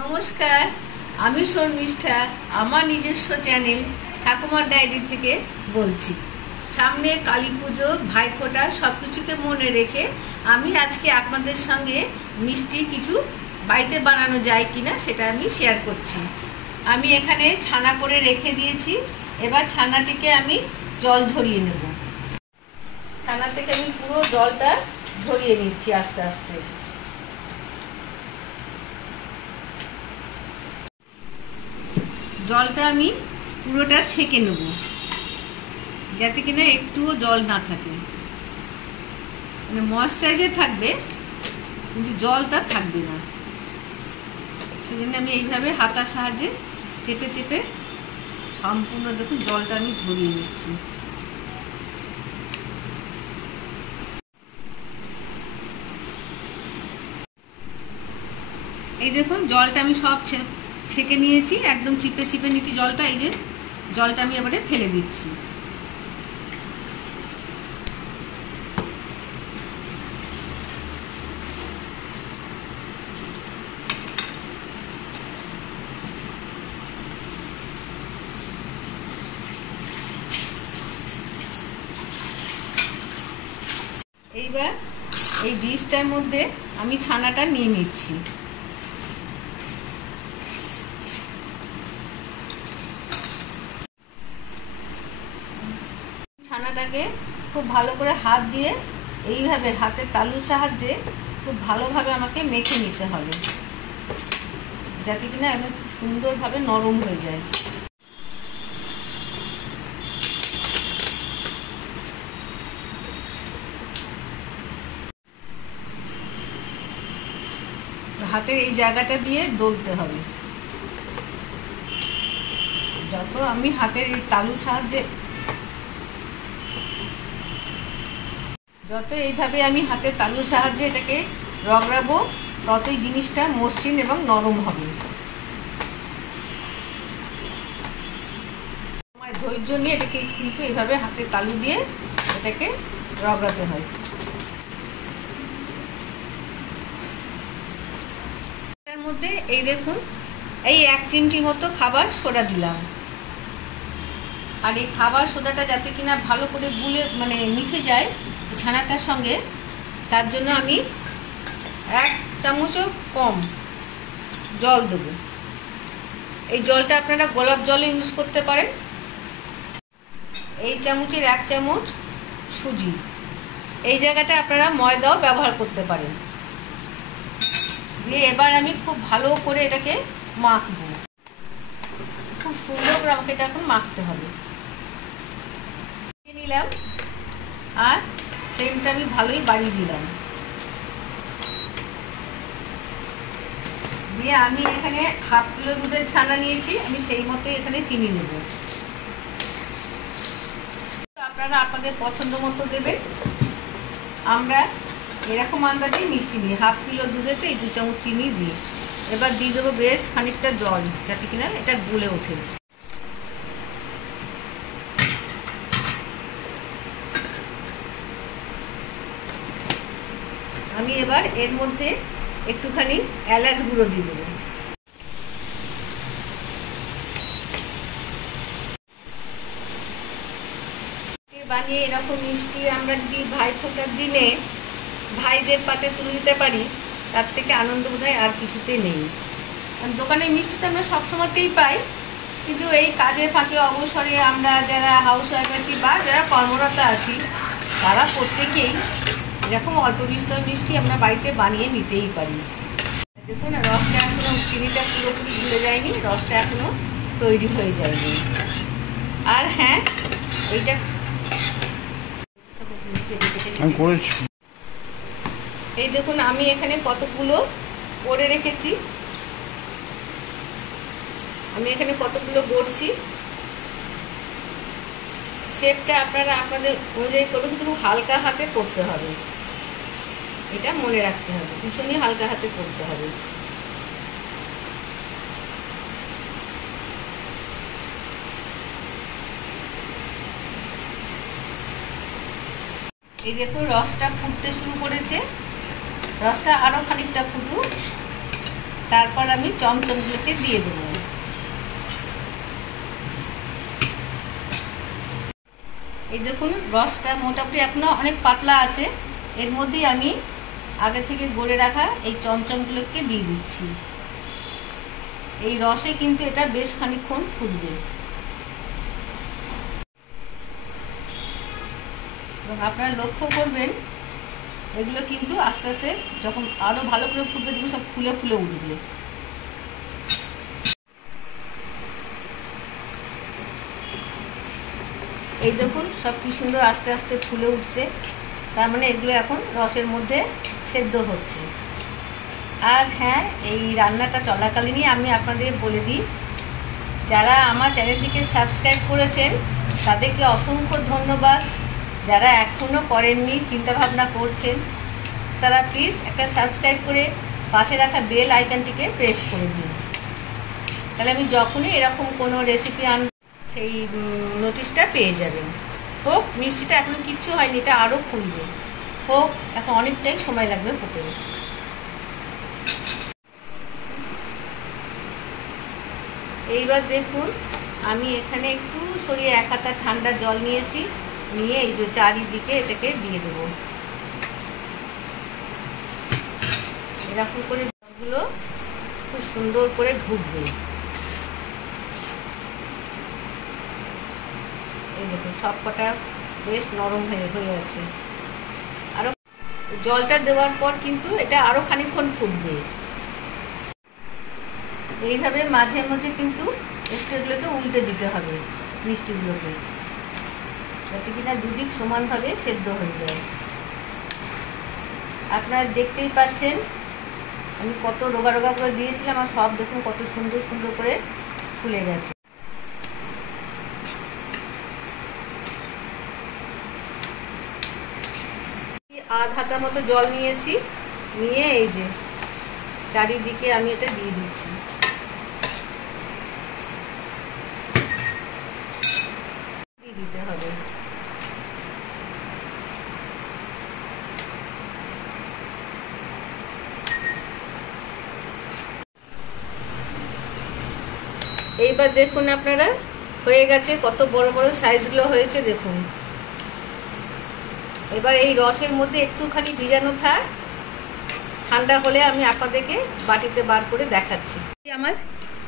নমস্কার, আমি শর্মিষ্ঠা। আমার নিজস্ব চ্যানেল ঠাকুমার ডায়েরি থেকে বলছি। সামনে কালী পুজো, ভাইফোঁটা সবকিছুকে মনে রেখে আমি আজকে আপনাদের সঙ্গে মিষ্টি কিছু বাড়িতে বানানো যায় কিনা সেটা আমি শেয়ার করছি। আমি এখানে ছানা করে রেখে দিয়েছি। এবার ছানাটিকে আমি জল ঝরিয়ে নেব। ছানা থেকে আমি পুরো জলটা ঝরিয়ে নিচ্ছি আস্তে আস্তে। জলটা আমি পুরোটা ছেঁকে নেব, যাতে কিনা একটুও জল না থাকে। মানে ময়েশ্চারাইজার থাকবে কিন্তু জলটা থাকবে না। সেজন্য আমি এইভাবে হাতার সাহায্যে চেপে চেপে সম্পূর্ণ দেখুন জলটা আমি ঝরিয়ে নিচ্ছি। এই দেখুন জলটা আমি সব ছেঁকে নিয়েছি, একদম চিপে চিপে নিয়েছি জলটা। এই যে জলটা আমি এবারে ফেলে দিচ্ছি। এইবার এই ডিশটার মধ্যে আমি ছানাটা নিয়ে নিচ্ছি। ছানাটাকে খুব ভালো করে হাত দিয়ে এইভাবে হাতের তালুর সাহায্যে খুব ভালোভাবে আমাকে মেখে নিতে হবে, যাতে কিনা একদম সুন্দরভাবে নরম হয়ে যায়। হাতের এই জায়গাটা দিয়ে দলতে হবে। যত আমি হাতের এই তালুর সাহায্যে এইভাবে আমি হাতের তালুর সাহায্যে এটাকে রগড়াবো, ততই জিনিসটা মসৃণ এবং নরম হবে। ধৈর্য নিয়ে এটাকে কিন্তু এইভাবে হাতের তালু দিয়ে এটাকে রগড়াতে হয়। এর মধ্যে এই দেখুন এই 1 চিমটি মতো খাবার সোডা দিলাম। আর এই খাবার সোডাটা যাতে কিনা ভালো করে গুলে মানে মিশে যায় ছানাটার সঙ্গে, তার জন্য আমি 1 চামচও কম জল দেব। এই জলটা আপনারা গোলাপ জলে ইউজ করতে পারেন। এই চামচের 1 চামচ সুজি, এই জায়গাটা আপনারা ময়দাও ব্যবহার করতে পারেন। দিয়ে এবার আমি খুব ভালো করে এটাকে মাখবো। খুব সুন্দর করে আমাকে এটা এখন মাখতে হবে। নিলাম আর ফ্লেমটা আমি ভালোই বাড়িয়ে দিলাম। দিয়ে আমি এখানে 1/2 কিলো দুধের ছানা নিয়েছি, আমি সেই মতোই এখানে চিনি নেব। আপনারা আপনাদের পছন্দ মতো দেবেন। আমরা এরকম আন্দাজেই মিষ্টি নিই। 1/2 কিলো দুধেতে এই 2 চামচ চিনি দিই। এবার দিয়ে দেবো বেশ খানিকটা জল, যাতে কিনা এটা গুলে ওঠে। আমি এবার এর মধ্যে একটুখানি এলাচ গুঁড়ো দিয়ে দেবো। বানিয়ে এরকম মিষ্টি আমরা যদি ভাইফোঁটার দিনে ভাইদের পাতে তুলে দিতে পারি, তার থেকে আনন্দ বোধহয় আর কিছুতে নেই। কারণ দোকানের মিষ্টিটা আমরা সবসময়তেই পাই, কিন্তু এই কাজের ফাঁকে অবসরে আমরা যারা হাউস ওয়াইফ আছি বা যারা কর্মরত আছি, তারা প্রত্যেকেই এরকম অল্প বিস্তর মিষ্টি আমরা বাড়িতে বানিয়ে নিতেই পারি। দেখুন রসটা এখনো, চিনিটা পুরোপুরি গুলে যায়নি, রসটা এখনো তৈরি হয়ে যায়নি। আর হ্যাঁ, এইটা এই দেখুন আমি এখানে কতগুলো করে রেখেছি। আমি এখানে কতগুলো গড়ছি। শেপটা আপনারা আপনাদের অনুযায়ী করবেন, কিন্তু হালকা হাতে করতে হবে, এটা মনে রাখতে হবে। ভীষণই হালকা হাতে করতে হবে। এই দেখুন রসটা ফুটতে শুরু করেছে। রসটা আরো খানিকটা ফুটুক। তারপর আমি চমচমগুলোকে দিয়ে দেবো। এই দেখুন রসটা মোটামুটি এখনো অনেক পাতলা আছে, এর মধ্যেই আমি আগে থেকে গড়ে রাখা এই চমচমগুলোকে দিয়ে দিচ্ছি। এই রসে কিন্তু এটা বেশ খানিকক্ষণ ফুটবে এবং আপনারা লক্ষ্য করবেন এগুলো কিন্তু আস্তে আস্তে যখন আরো ভালো করে ফুটবে এগুলো সব ফুলে ফুলে উঠবে। এই দেখুন সব কি সুন্দর আস্তে আস্তে ফুলে উঠছে, তার মানে এগুলো এখন রসের মধ্যে সেদ্ধ হচ্ছে। আর হ্যাঁ, এই রান্নাটা চলাকালীনই আমি আপনাদের বলে দিই, যারা আমার চ্যানেলটিকে সাবস্ক্রাইব করেছেন তাদেরকে অসংখ্য ধন্যবাদ। যারা এখনও করেননি, চিন্তাভাবনা করছেন, তারা প্লিজ একটা সাবস্ক্রাইব করে পাশে রাখা বেল আইকনটিকে প্রেস করে দিন। তাহলে আমি যখনই এরকম কোনো রেসিপি আনব সেই নোটিশটা পেয়ে যাবেন। হোক, মিষ্টিটা এখনো কিচ্ছু হয়নি, এটা আরও ফুলবে। হোক, এখন অনেকটাই সময় লাগবে হতে। এইবার দেখুন আমি এখানে একটু সরিয়ে 1 হাতা ঠান্ডা জল নিয়েছি, নিয়ে এই যে চারিদিকে এটাকে দিয়ে দেবো। এরকম করে জলগুলো খুব সুন্দর করে ঢুকবে। এই দেখুন সব কটা বেশ নরম হয়ে আছে। আরো জলটা দেওয়ার পর কিন্তু এটা আরো খানিকক্ষণ ফুটবে। এইভাবে মাঝে মাঝে কিন্তু একটু এগুলোকে উল্টে দিতে হবে মিষ্টিগুলোকে, যাতে কিনা দুদিক সমানভাবে সেদ্ধ হয়ে যায়। আপনারা দেখতেই পাচ্ছেন আমি কত রোগা রোগা করে দিয়েছিলাম, আর সব দেখুন কত সুন্দর সুন্দর করে ফুলে গেছে। আধ হাতা মতো জল নিয়েছি, নিয়ে এই যে চারিদিকে আমি এটা দিয়ে দিচ্ছি। দিয়ে দিতে হবে। এইবার দেখুন আপনারা হয়ে গেছে, কত বড় বড় সাইজগুলো হয়েছে দেখুন। এবার এই রসের মধ্যে একটুখানি ভিজানো থাক, ঠান্ডা হলে আমি আপনাদেরকে বাটিতে বার করে দেখাচ্ছি। আমার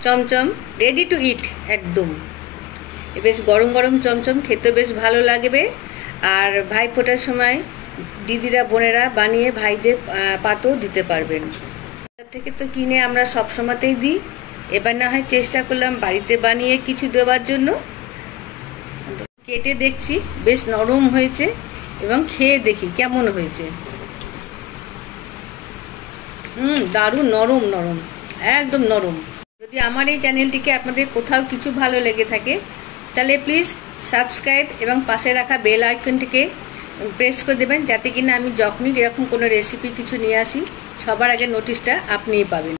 চমচম রেডি টু ইট একদম। বেশ গরম গরম চমচম খেতে বেশ ভালো লাগবে। আর ভাই ফোটার সময় দিদিরা বোনেরা বানিয়ে ভাইদের পাতেও দিতে পারবেন। তার থেকে তো কিনে আমরা সব সময়তেই দিই, এবার না হয় চেষ্টা করলাম বাড়িতে বানিয়ে কিছু দেওয়ার জন্য। কেটে দেখছি বেশ নরম হয়েছে এবং খেয়ে দেখি কেমন হয়েছে। দারুণ নরম নরম, একদম নরম। যদি আমার এই চ্যানেলটিকে আপনাদের কোথাও কিছু ভালো লেগে থাকে তাহলে প্লিজ সাবস্ক্রাইব এবং পাশে রাখা বেল আইকনটিকে প্রেস করে দেবেন, যাতে কিনা আমি যখনই এরকম কোনো রেসিপি কিছু নিয়ে আসি সবার আগে নোটিশটা আপনিই পাবেন।